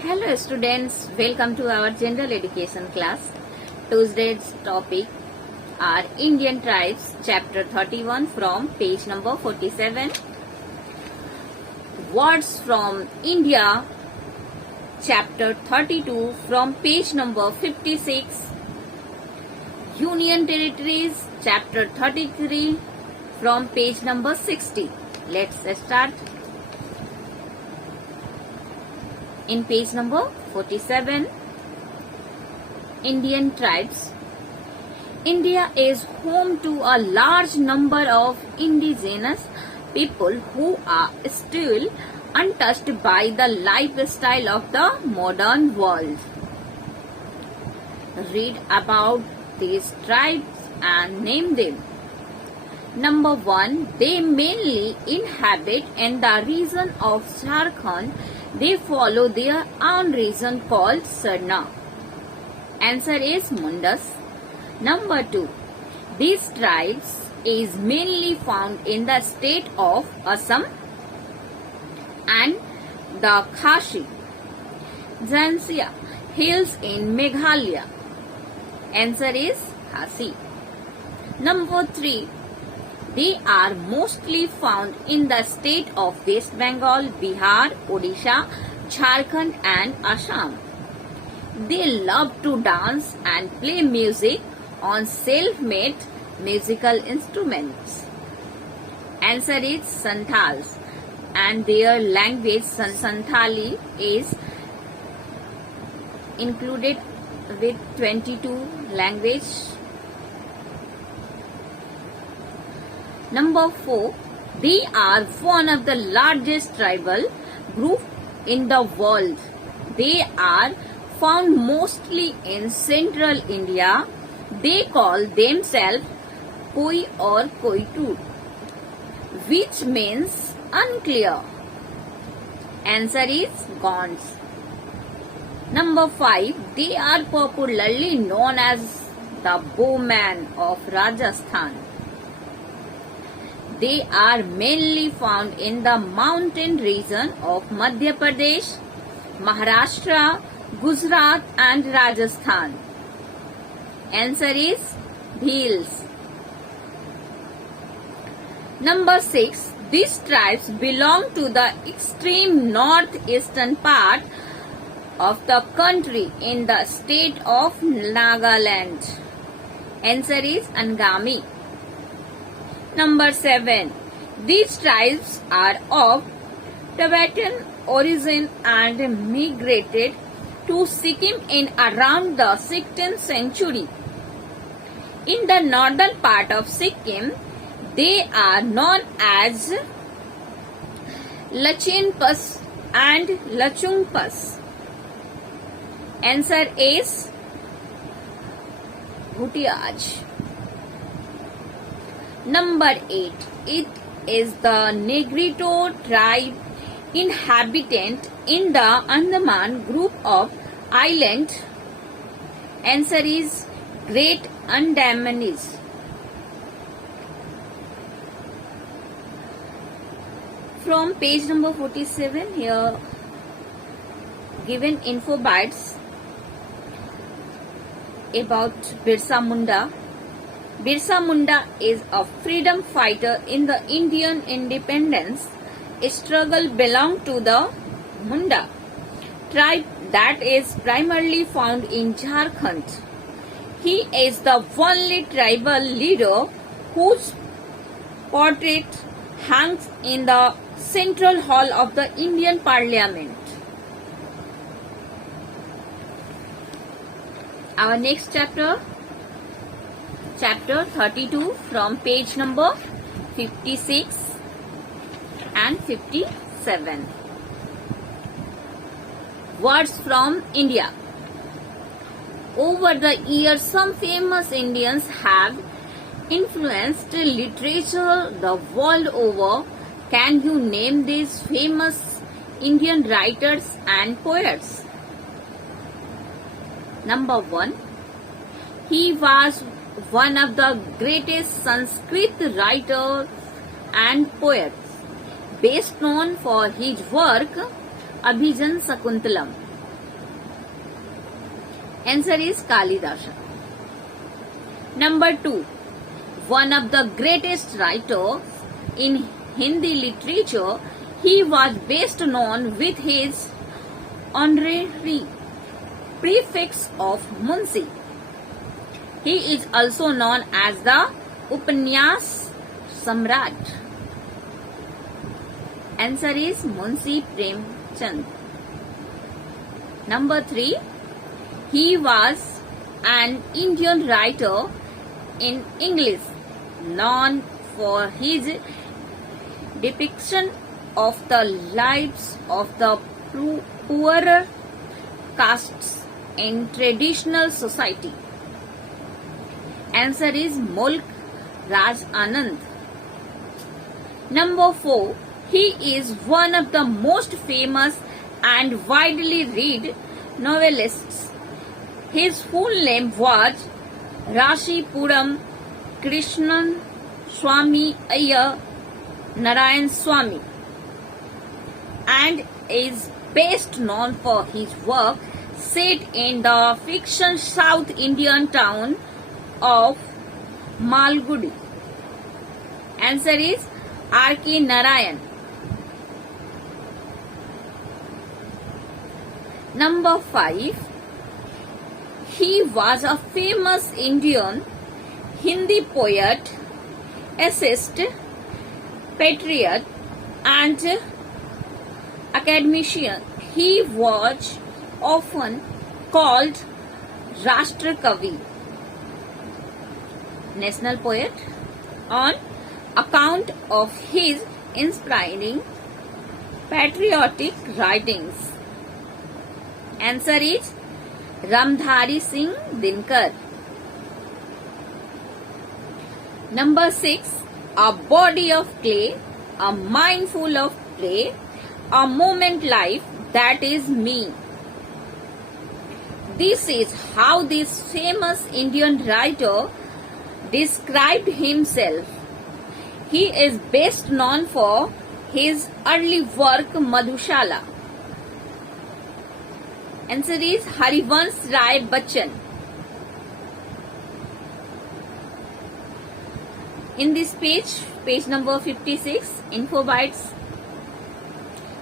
Hello students, welcome to our general education class. Tuesday's topic are Indian tribes, chapter 31 from page number 47. Words from India, chapter 32 from page number 56. Union territories, chapter 33 from page number 60. Let's start. In page number 47, Indian tribes. India is home to a large number of indigenous people who are still untouched by the lifestyle of the modern world. Read about these tribes and name them. Number 1. They mainly inhabit in the region of Jharkhand. They follow their own region called Sarna. Answer is Mundas. Number 2. These tribes is mainly found in the state of Assam and the Khashi, Jhansia hills in Meghalaya. Answer is Khasi. Number 3. They are mostly found in the state of West Bengal, Bihar, Odisha, Jharkhand and Assam. They love to dance and play music on self-made musical instruments. Answer is Santals, and their language Santali is included with 22 languages. Number 4. They are one of the largest tribal group in the world. They are found mostly in central India. They call themselves Koi or Koitu, which means unclear. Answer is Gonds. Number 5. They are popularly known as the Bowmen of Rajasthan. They are mainly found in the mountain region of Madhya Pradesh, Maharashtra, Gujarat and Rajasthan. Answer is Bhils. Number 6. These tribes belong to the extreme northeastern part of the country in the state of Nagaland. Answer is Angami. Number 7. These tribes are of Tibetan origin and migrated to Sikkim in around the 16th century. In the northern part of Sikkim, they are known as Lachinpas and Lachungpas. Answer is Bhutiaj. Number 8. It is the Negrito tribe inhabitant in the Andaman group of islands. Answer is Great Andamanese. From page number 47, here given info bytes about Birsa Munda. Birsa Munda is a freedom fighter in the Indian independence struggle. Belong to the Munda tribe that is primarily found in Jharkhand. He is the only tribal leader whose portrait hangs in the central hall of the Indian Parliament. Our next chapter, chapter 32 from page number 56 and 57. Words from India. Over the years, some famous Indians have influenced literature the world over. Can you name these famous Indian writers and poets? Number 1. He was one of the greatest Sanskrit writers and poets, best known for his work Abhijan Sakuntalam. Answer is Kalidasa. Number 2. One of the greatest writers in Hindi literature, he was best known with his honorary prefix of Munshi. He is also known as the Upanyas Samrat. Answer is Munshi Premchand. Number 3. He was an Indian writer in English, known for his depiction of the lives of the poorer castes in traditional society. Answer is Mulk Raj Anand. Number 4. He is one of the most famous and widely read novelists. His full name was Rashipuram Krishnan Swami Iyer Narayan Swami and is best known for his work set in the fiction South Indian town of Malgudi. Answer is R.K. Narayan. Number 5. He was a famous Indian Hindi poet, essayist, patriot, and academician. He was often called Rashtra Kavi, national poet, on account of his inspiring patriotic writings. Answer is Ramdhari Singh Dinkar. Number 6. A body of clay, a mind full of play, a moment life, that is me. This is how this famous Indian writer described himself. He is best known for his early work Madhushala. Answer is Harivansh Rai Bachchan. In this page number 56, info bytes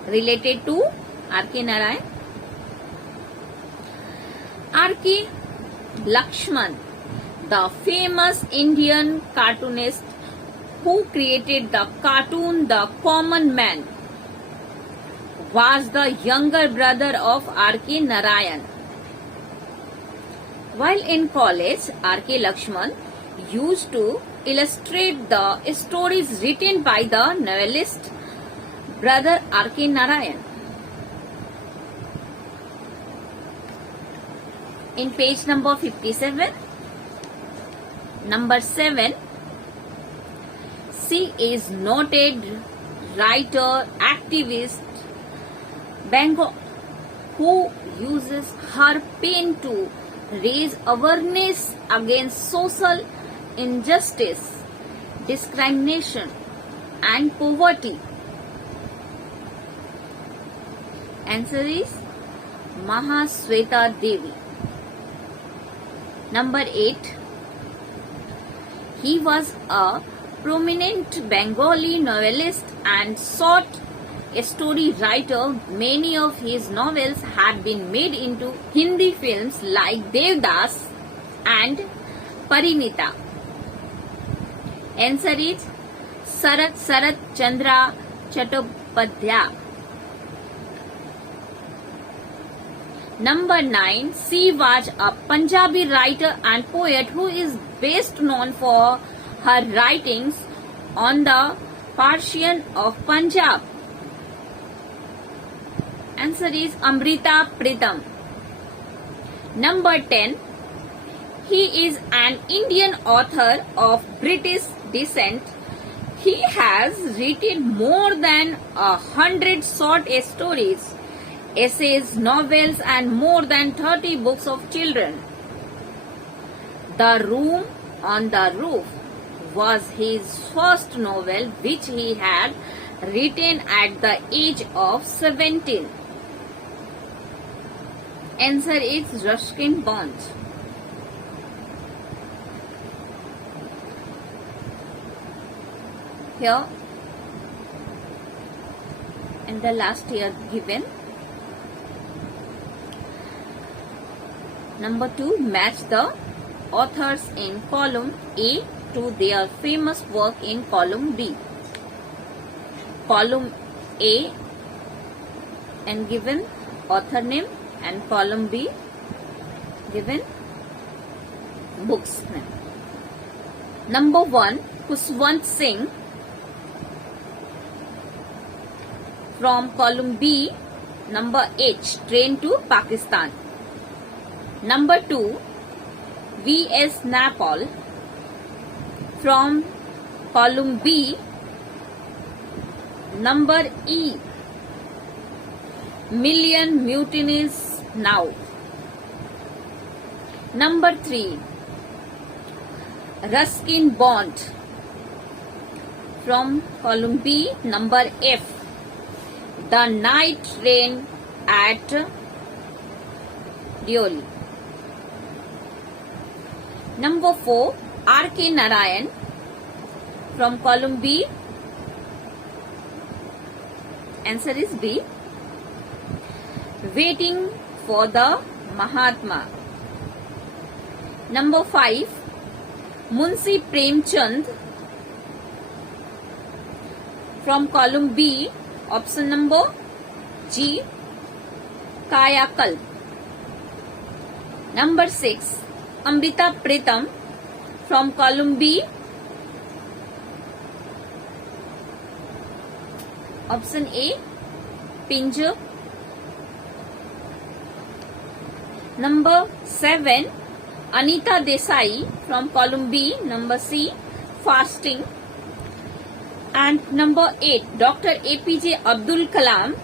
related to R.K. Narayan. R.K. Lakshman, the famous Indian cartoonist who created the cartoon The Common Man, was the younger brother of R.K. Narayan. While in college, R.K. Lakshman used to illustrate the stories written by the novelist brother R.K. Narayan. In page number 57, number 7, she is noted writer, activist, Bengal, who uses her pen to raise awareness against social injustice, discrimination, and poverty. Answer is Mahasweta Devi. Number 8. He was a prominent Bengali novelist and short story writer. Many of his novels have been made into Hindi films like Devdas and Parinita. Answer is Sarat Chandra Chattopadhyay. Number 9. She was a Punjabi writer and poet who is best known for her writings on the Persian of Punjab. Answer is Amrita Pritam. Number 10. He is an Indian author of British descent. He has written more than 100 short stories, essays, novels, and more than 30 books of children. The Room on the Roof was his first novel, which he had written at the age of 17. Answer is Ruskin Bond. Here and the last year given. Number 2, match the authors in column A to their famous work in column B. Column A and given author name, and column B given books name. Number 1, Khuswant Singh from column B. Number H, train to Pakistan. Number 2, V.S. Naipaul from column B. Number E, Million Mutinies Now. Number 3, Ruskin Bond from column B. Number F, The Night Train at Deoli. Number 4, R.K. Narayan from column B. Answer is B, Waiting for the Mahatma. Number 5, Munshi Premchand from column B. Option number G, Kayakalp. Number 6, Amrita Pritam from column B. Option A, Pinjo. Number 7, Anita Desai from column B. Number C, Fasting. And number 8, Dr. APJ Abdul Kalam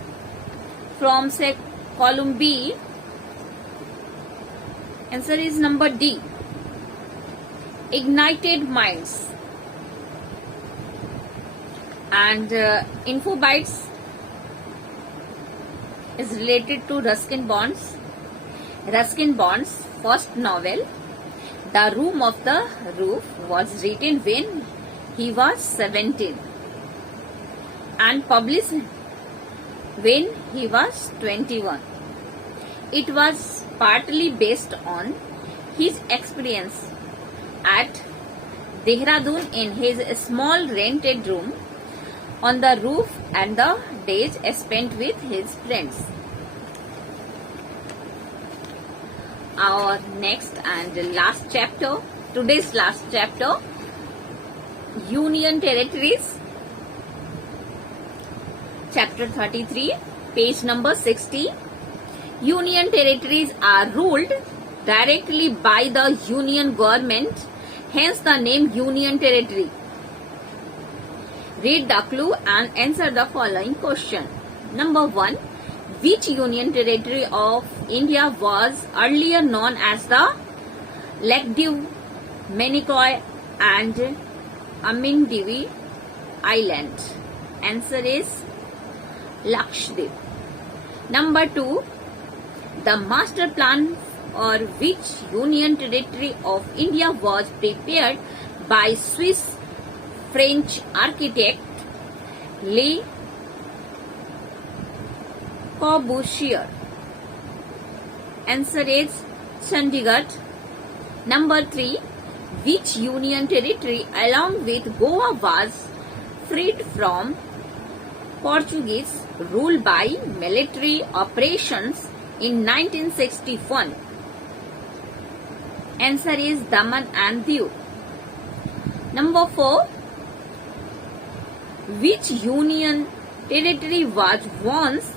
from column B. Answer is number D, Ignited Minds. And Info Bytes is related to Ruskin Bond's. Ruskin Bond's first novel, The Room of the Roof, was written when he was 17 and published when he was 21. It was partly based on his experience at Dehradun in his small rented room on the roof and the days spent with his friends. Our next and last chapter, today's last chapter, Union Territories, chapter 33, page number 60. Union territories are ruled directly by the Union government, hence the name Union Territory. Read the clue and answer the following question. Number 1, which Union Territory of India was earlier known as the Lakdiv, Minicoy and Amindivi Island? Answer is Lakshadweep. Number 2, the master plan for which Union Territory of India was prepared by Swiss French architect Le Corbusier? Answer is Chandigarh. Number 3, which Union Territory along with Goa was freed from Portuguese rule by military operations in 1961? Answer is Daman and Diu. Number 4, which Union Territory was once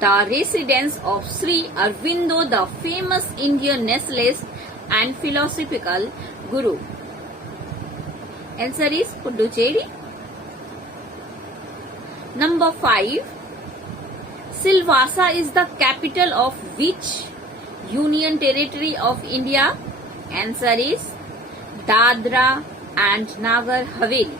the residence of Sri Aurobindo, the famous Indian nationalist and philosophical guru? Answer is Puducherry. Number 5, Silvassa is the capital of which Union Territory of India? Answer is Dadra and Nagar Haveli.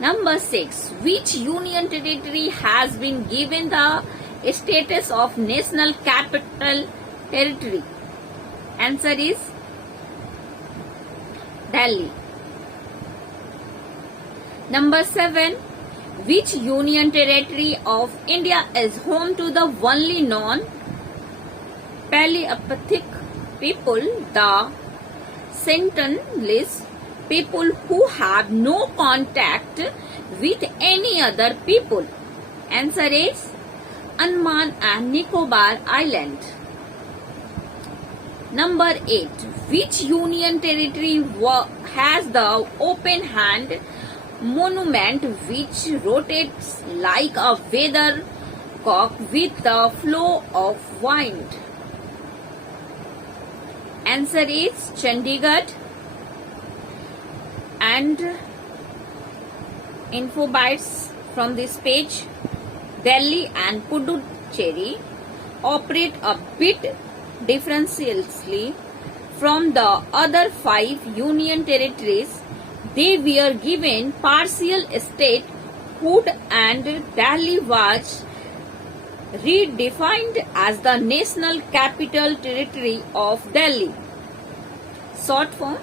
Number 6, which Union Territory has been given the status of national capital territory? Answer is Delhi. Number 7. Which union territory of India is home to the only non-Palearctic people, the Sentinelese people who have no contact with any other people? Answer is Andaman and Nicobar Island. Number 8. Which union territory has the open hand monument which rotates like a weathercock with the flow of wind? Answer is Chandigarh. And info bytes from this page: Delhi and Puducherry operate a bit differentially from the other 5 union territories. They were given partial statehood and Delhi was redefined as the National Capital Territory of Delhi. Short form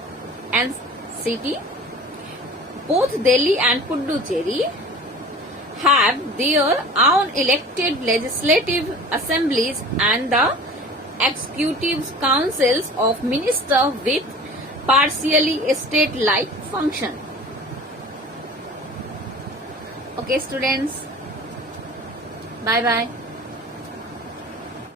NCT. Both Delhi and Puducherry have their own elected legislative assemblies and the executive councils of ministers with partially state-like function. Okay, students. Bye bye.